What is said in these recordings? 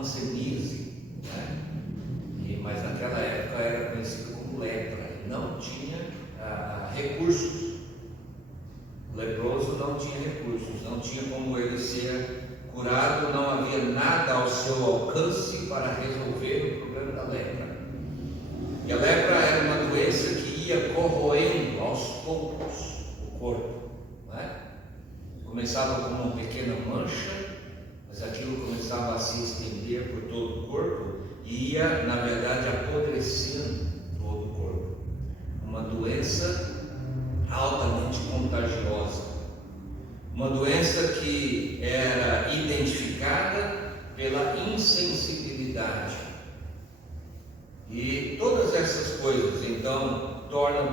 hanseníase, né? Mas naquela época era conhecido como lepra, e não tinha recursos. O leproso não tinha recursos, não tinha como ele ser curado, não havia nada ao seu alcance para resolver o problema da lepra. E a lepra era uma doença que ia corroendo aos poucos o corpo, né? Começava como uma pequena mancha, mas aquilo começava a se estender por todo o corpo e ia, na verdade, apodrecendo todo o corpo. Uma doença altamente contagiosa, uma doença que era identificada pela insensibilidade. E todas essas coisas, então, tornou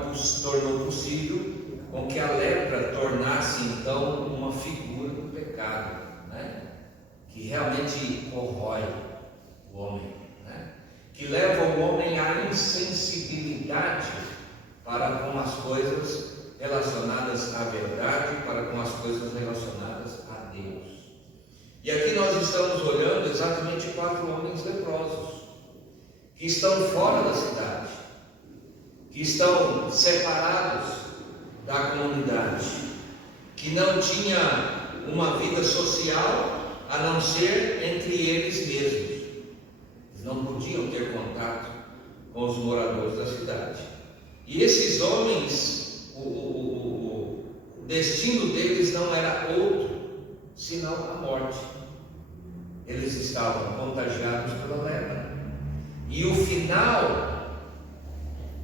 possível com que a lepra tornasse, então, uma figura do pecado, né? Que realmente corrói o homem, né? Que leva o homem à insensibilidade para com as coisas relacionadas à verdade, para com as coisas relacionadas a Deus. E aqui nós estamos olhando exatamente 4 homens leprosos, que estão fora da cidade, que estão separados da comunidade, que não tinha uma vida social a não ser entre eles mesmos. Eles não podiam ter contato com os moradores da cidade. E esses homens, o destino deles não era outro senão a morte. Eles estavam contagiados pela lepra. E o final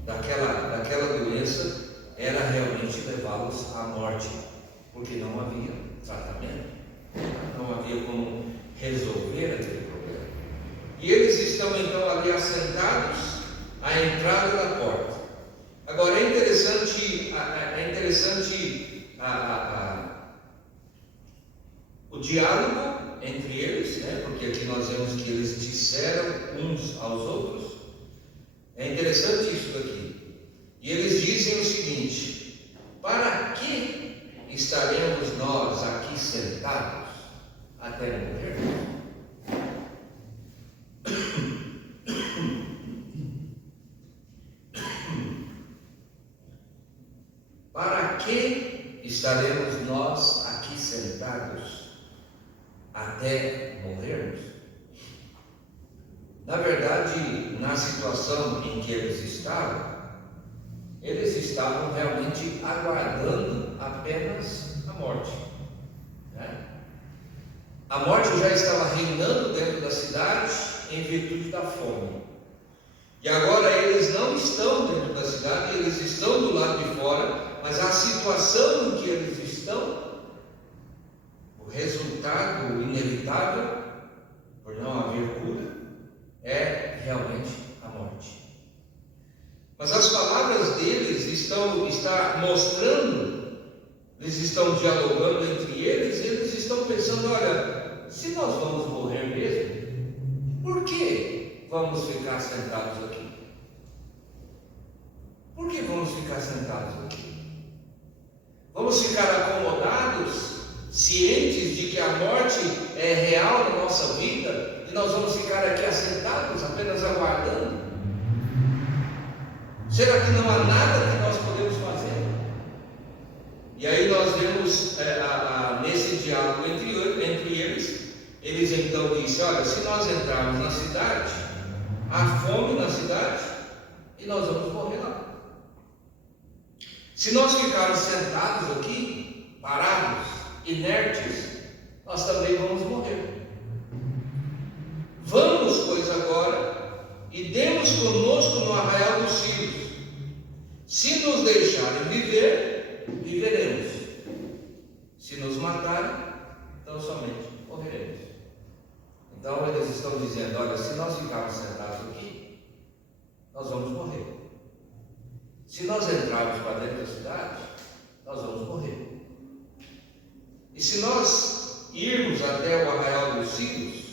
daquela doença era realmente levá-los à morte, porque não havia tratamento, não havia como resolver aquele problema. E eles estão então ali assentados à entrada da porta. Agora é interessante o diálogo entre eles, né? Porque aqui nós vemos que eles disseram uns aos outros. É interessante isso daqui. E eles dizem o seguinte: para que estaremos nós aqui sentados até morrer? Para que estaremos nós aqui sentados até morrermos? Na verdade, na situação em que eles estavam realmente aguardando apenas a morte, né? A morte já estava reinando dentro da cidade em virtude da fome. E agora eles não estão dentro da cidade, eles estão do lado de fora, mas a situação em que eles estão, o resultado inevitável, por não haver cura, é realmente a morte. Mas as palavras deles estão mostrando, eles estão dialogando entre eles, e eles estão pensando: olha, se nós vamos morrer mesmo, por que vamos ficar sentados aqui? Por que vamos ficar sentados aqui? Vamos ficar acomodados, cientes de que a morte é real na nossa vida, e nós vamos ficar aqui assentados, apenas aguardando? Será que não há nada que nós podemos fazer? E aí nós vemos nesse diálogo entre eles então dizem: olha, se nós entrarmos na cidade, há fome na cidade e nós vamos morrer lá. Se nós ficarmos sentados aqui, parados, inertes, nós também vamos morrer. Vamos, pois, agora e demos conosco no arraial dos círios. Se nos deixarem viver, viveremos. Se nos matarem, então somente morreremos. Então eles estão dizendo: olha, se nós ficarmos sentados aqui, nós vamos morrer. Se nós entrarmos para dentro da cidade, nós vamos morrer. E se nós irmos até o arraial dos círios,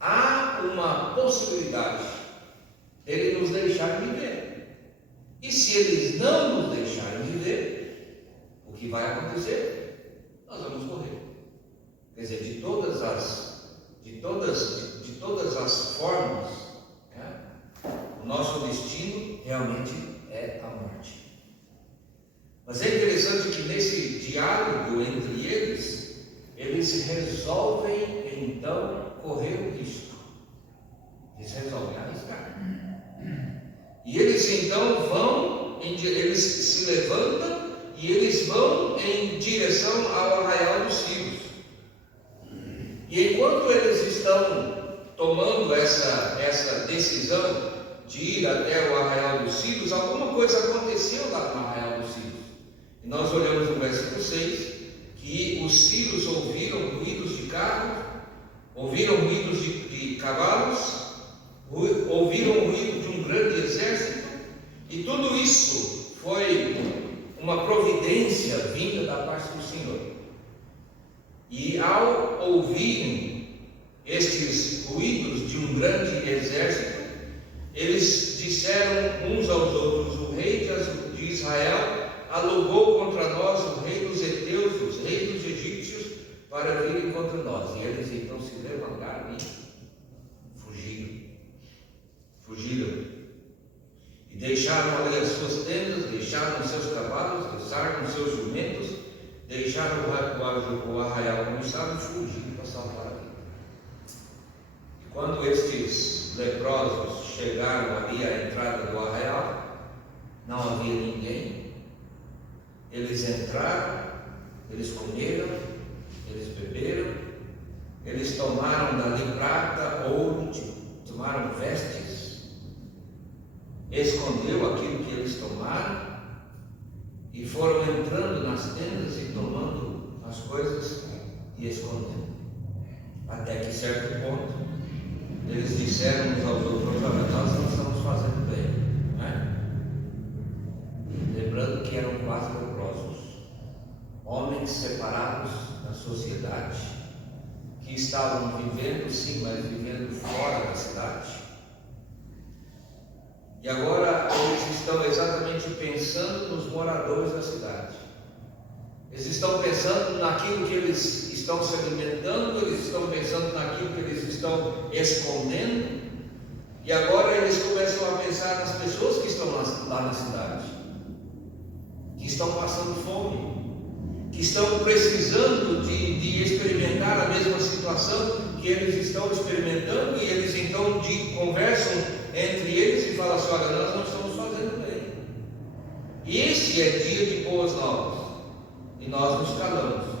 há uma possibilidade dele nos deixar viver. E se eles não nos deixarem viver, o que vai acontecer? Nós vamos morrer. Quer dizer, de todas as formas, né, o nosso destino realmente é a morte. Mas é interessante que nesse diálogo entre eles resolvem então correr o risco. Eles resolvem arriscar. E eles então eles se levantam e eles vão em direção ao arraial dos Círios. E enquanto eles estão tomando essa decisão de ir até o arraial dos Círios, alguma coisa aconteceu lá no arraial dos Círios. E nós olhamos no versículo 6, que os Círios ouviram ruídos de carros, ouviram ruídos de cavalos, ouviram o ruído de um grande exército, e tudo isso foi uma providência vinda da parte do Senhor. E ao ouvirem estes ruídos de um grande exército, eles disseram uns aos outros: o rei de Israel alugou contra nós o rei dos heteus, os reis dos egípcios, para virem contra nós. E eles então se levantaram e fugiram. E deixaram ali as suas tendas, deixaram os seus cavalos, deixaram os seus jumentos, deixaram o arraial como estava e fugiram para salvar a vida. E quando estes leprosos chegaram ali à entrada do arraial, não havia ninguém. Eles entraram, eles comeram, eles beberam, eles tomaram dali prata, ouro, tomaram vestes, escondeu aquilo que eles tomaram e foram entrando nas tendas e tomando as coisas e escondendo. Até que certo ponto eles disseram uns aos outros: nós não estamos fazendo bem, né? Lembrando que eram quase leprosos, homens separados da sociedade, que estavam vivendo sim, mas vivendo fora da cidade. E agora eles estão exatamente pensando nos moradores da cidade. Eles estão pensando naquilo que eles estão se alimentando, eles estão pensando naquilo que eles estão escondendo. E agora eles começam a pensar nas pessoas que estão lá na cidade, que estão passando fome, que estão precisando de experimentar a mesma situação que eles estão experimentando. E eles então conversam entre eles e falam assim: olha, nós não estamos fazendo bem. Este é dia de boas novas e nós nos calamos.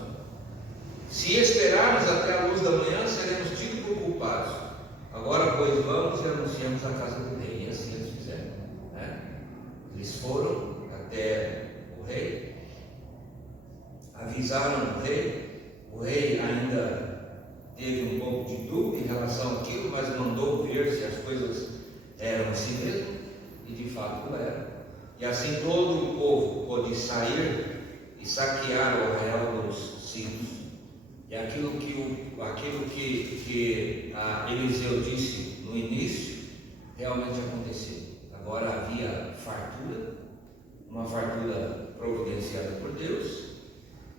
Se esperarmos até a luz da manhã, seremos tidos por culpados. Agora, pois, vamos e anunciamos a casa do rei. E assim eles fizeram, né? Eles foram até o rei, avisaram o rei ainda teve um pouco de dúvida em relação àquilo, mas mandou ver se as coisas eram assim mesmo, e de fato eram. E assim todo o povo pôde sair e saquear o arraial dos Círios. E aquilo que Eliseu disse no início realmente aconteceu. Agora havia fartura, uma fartura providenciada por Deus,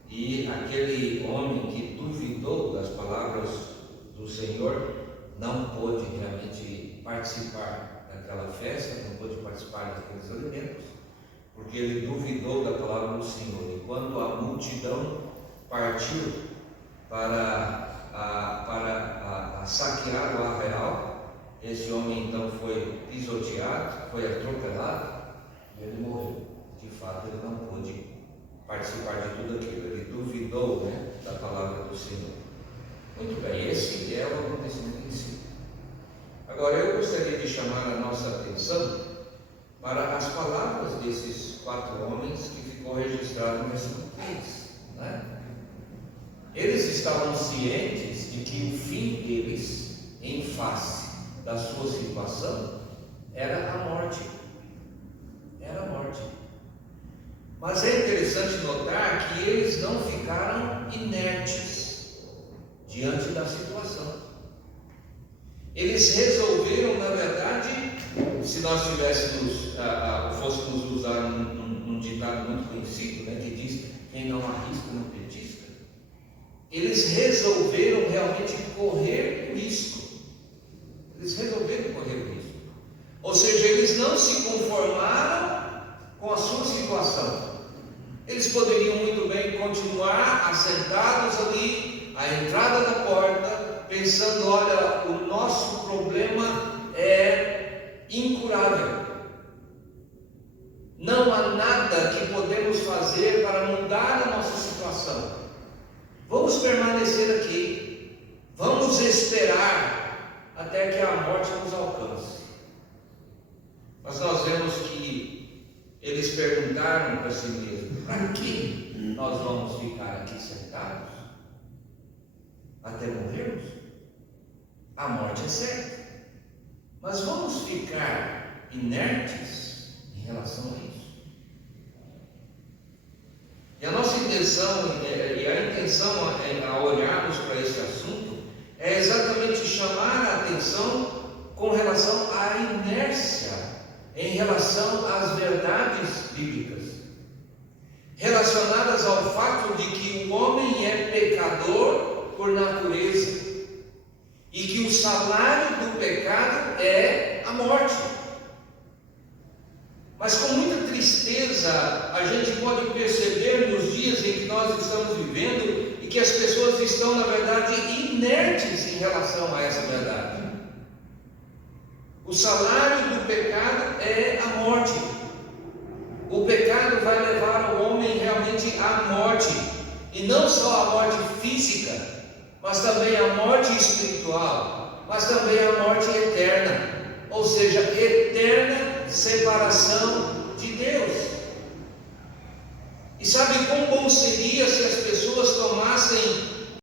e aquele homem que duvidou das palavras do Senhor não pôde realmente participar daquela festa, não pôde participar daqueles alimentos, porque ele duvidou da palavra do Senhor. E quando a multidão partiu para saquear o arraial, esse homem então foi pisoteado, foi atropelado e ele morreu. De fato, ele não pôde participar de tudo aquilo, ele duvidou, né, da palavra do Senhor. Muito bem, esse é o acontecimento em si. Agora eu gostaria de chamar a nossa atenção para as palavras desses 4 homens que ficou registrado no versículo 3, né? Eles estavam cientes de que o fim deles, em face da sua situação, era a morte. Era a morte. Mas é interessante notar que eles não ficaram inertes diante da situação. Eles resolveram, na verdade, se nós fôssemos usar um ditado muito conhecido, né, que diz: quem não arrisca não petisca. Eles resolveram realmente correr o risco Eles resolveram correr o risco. Ou seja, eles não se conformaram com a sua situação. Eles poderiam muito bem continuar assentados ali, à entrada da porta, pensando: olha, o nosso problema é incurável. Não há nada que podemos fazer para mudar a nossa situação. Vamos permanecer aqui. Vamos esperar até que a morte nos alcance. Mas nós vemos que eles perguntaram para si mesmos: para que nós vamos ficar aqui sentados até morrermos? A morte é certa, mas vamos ficar inertes em relação a isso? E a nossa intenção, e a intenção a olharmos para esse assunto, é exatamente chamar a atenção com relação à inércia em relação às verdades bíblicas, relacionadas ao fato de que o homem é pecador por natureza e que o salário do pecado é a morte. Mas com muita tristeza a gente pode perceber nos dias em que nós estamos vivendo e que as pessoas estão, na verdade, inertes em relação a essa verdade. O salário do pecado é a morte. O pecado vai levar o homem realmente à morte, e não só a morte física, mas também a morte espiritual, mas também a morte eterna, ou seja, eterna separação de Deus. E sabe quão bom seria se as pessoas tomassem